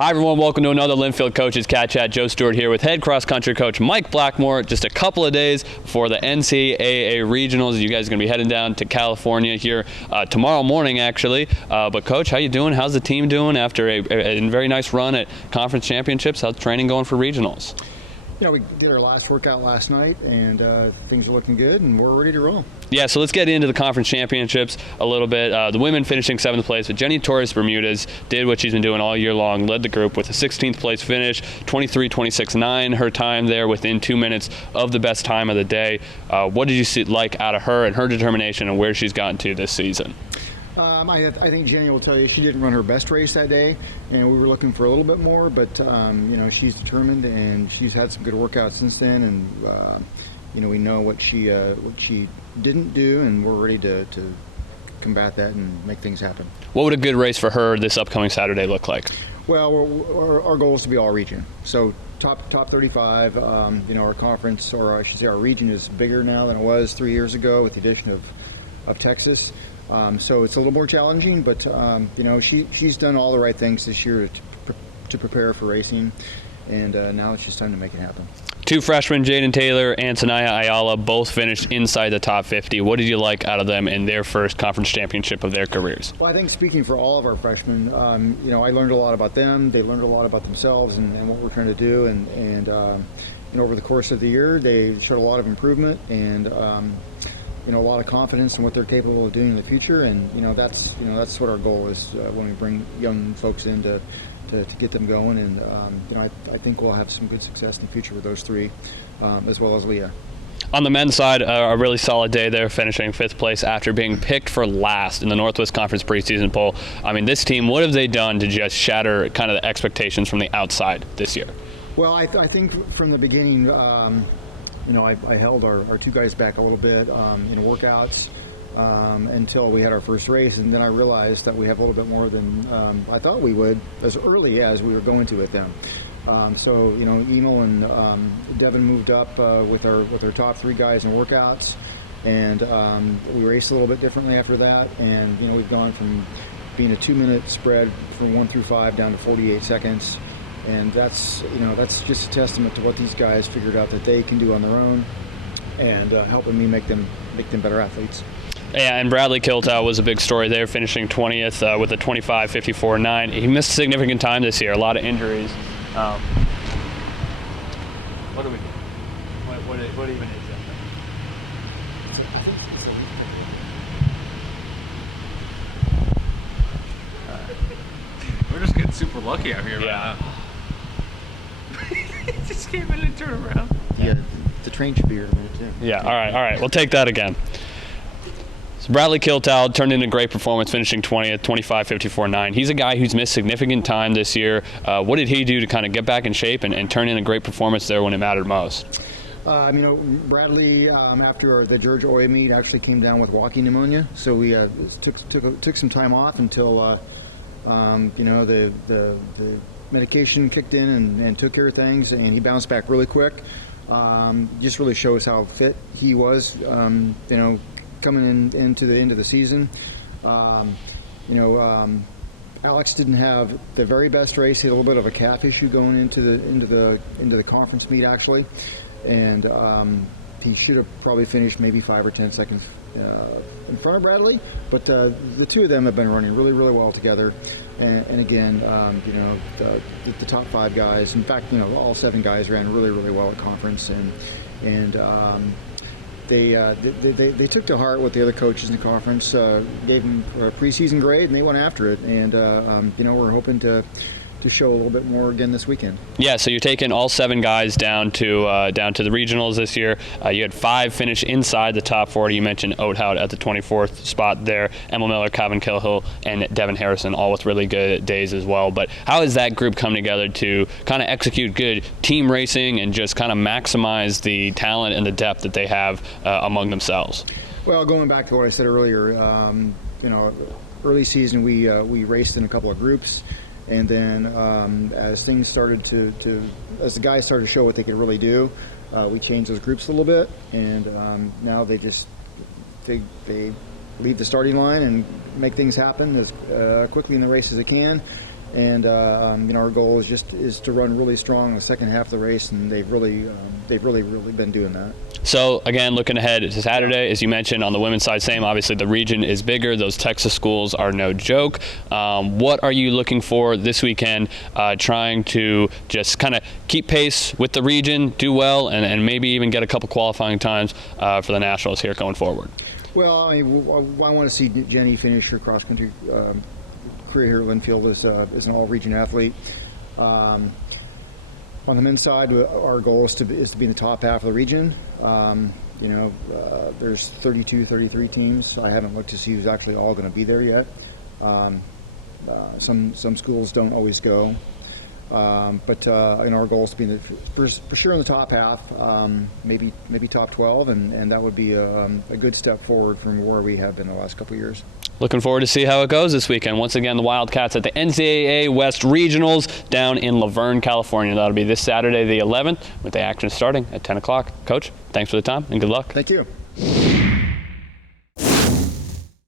Hi everyone, welcome to another Linfield Coaches CatChat. Joe Stewart here with head cross country coach Mike Blackmore. Just a couple of days before the NCAA regionals. You guys are going to be heading down to California here tomorrow morning actually. But coach, how you doing? How's the team doing after a very nice run at conference championships? How's training going for regionals? You know, we did our last workout last night, and things are looking good, and we're ready to roll. Yeah, so let's get into the conference championships a little bit. The women finishing 7th place, but Jenny Torres Bermudez did what she's been doing all year long, led the group with a 16th place finish, 23-26-9, her time there within 2 minutes of the best time of the day. What did you see like out of her and her determination and where she's gotten to this season? I think Jenny will tell you she didn't run her best race that day, and we were looking for a little bit more, but you know, she's determined, and she's had some good workouts since then, and you know, we know what she didn't do, and we're ready to combat that and make things happen. What would a good race for her this upcoming Saturday look like? Well, our goal is to be all region, so top 35. You know, our conference, or I should say our region, is bigger now than it was 3 years ago with the addition of Texas. So it's a little more challenging, but you know, she's done all the right things this year to prepare for racing, and now it's just time to make it happen. Two freshmen, Jaden Taylor and Sanaya Ayala, both finished inside the top 50. What did you like out of them in their first conference championship of their careers? Well, I think speaking for all of our freshmen, you know, I learned a lot about them. They learned a lot about themselves and what we're trying to do, and you know, over the course of the year, they showed a lot of improvement and you know, a lot of confidence in what they're capable of doing in the future, and you know, that's what our goal is when we bring young folks in to get them going, and you know, I think we'll have some good success in the future with those three, as well as Leah. On the men's side, a really solid day there, finishing 5th place after being picked for last in the Northwest Conference preseason poll. I mean, this team, what have they done to just shatter kind of the expectations from the outside this year? Well, I think from the beginning, you know, I held our two guys back a little bit in workouts until we had our first race, and then I realized that we have a little bit more than I thought we would as early as we were going to with them. So you know, Emil and Devin moved up with our top 3 guys in workouts, and we raced a little bit differently after that. And you know, we've gone from being a 2-minute spread from 1 through 5 down to 48 seconds. And that's, you know, that's just a testament to what these guys figured out that they can do on their own, and helping me make them better athletes. Yeah, and Bradley Kiltow was a big story there, finishing 20th with a 25-54-9. He missed significant time this year, a lot of injuries. What do we do? What even is that? We're just getting super lucky out here right now. Just came in and turned around. Yeah, the train should be here in a minute too. Yeah, all right, we'll take that again. So Bradley Kiltow turned in a great performance, finishing 20th, 25-54-9. He's a guy who's missed significant time this year. What did he do to kind of get back in shape and turn in a great performance there when it mattered most? You know, Bradley, after the Georgia OA meet, actually came down with walking pneumonia, so we took some time off until you know, the medication kicked in and took care of things, and he bounced back really quick. Just really shows how fit he was, you know, coming into the end of the season. You know, Alex didn't have the very best race. He had a little bit of a calf issue going into the conference meet actually, and he should have probably finished maybe 5 or 10 seconds in front of Bradley, but the two of them have been running really well together, and again, you know, the top 5 guys, in fact, you know, all 7 guys ran really well at conference, and they took to heart what the other coaches in the conference gave them a preseason grade, and they went after it, and you know, we're hoping to show a little bit more again this weekend. Yeah, so you're taking all 7 guys down to the regionals this year. You had 5 finish inside the top 40. You mentioned Oathout at the 24th spot there. Emma Miller, Calvin Kilhill, and Devin Harrison, all with really good days as well. But how has that group come together to kind of execute good team racing and just kind of maximize the talent and the depth that they have among themselves? Well, going back to what I said earlier, you know, early season we raced in a couple of groups. And then as things started as the guys started to show what they could really do, we changed those groups a little bit, and now they leave the starting line and make things happen as quickly in the race as they can. And our goal is to run really strong in the second half of the race, and they've really been doing that. So again, looking ahead to Saturday, as you mentioned on the women's side, same. Obviously, the region is bigger. Those Texas schools are no joke. What are you looking for this weekend? Trying to just kind of keep pace with the region, do well, and maybe even get a couple qualifying times for the nationals here going forward. Well, I want to see Jenny finish her cross country career here at Linfield as an all-region athlete. On the men's side, our goal is to be in the top half of the region. There's 32, 33 teams. I haven't looked to see who's actually all going to be there yet. Some schools don't always go, but our goal is to be for sure in the top half, maybe top 12, and that would be a good step forward from where we have been the last couple of years. Looking forward to see how it goes this weekend. Once again, the Wildcats at the NCAA West Regionals down in Laverne, California. That'll be this Saturday, the 11th, with the action starting at 10 o'clock. Coach, thanks for the time and good luck. Thank you.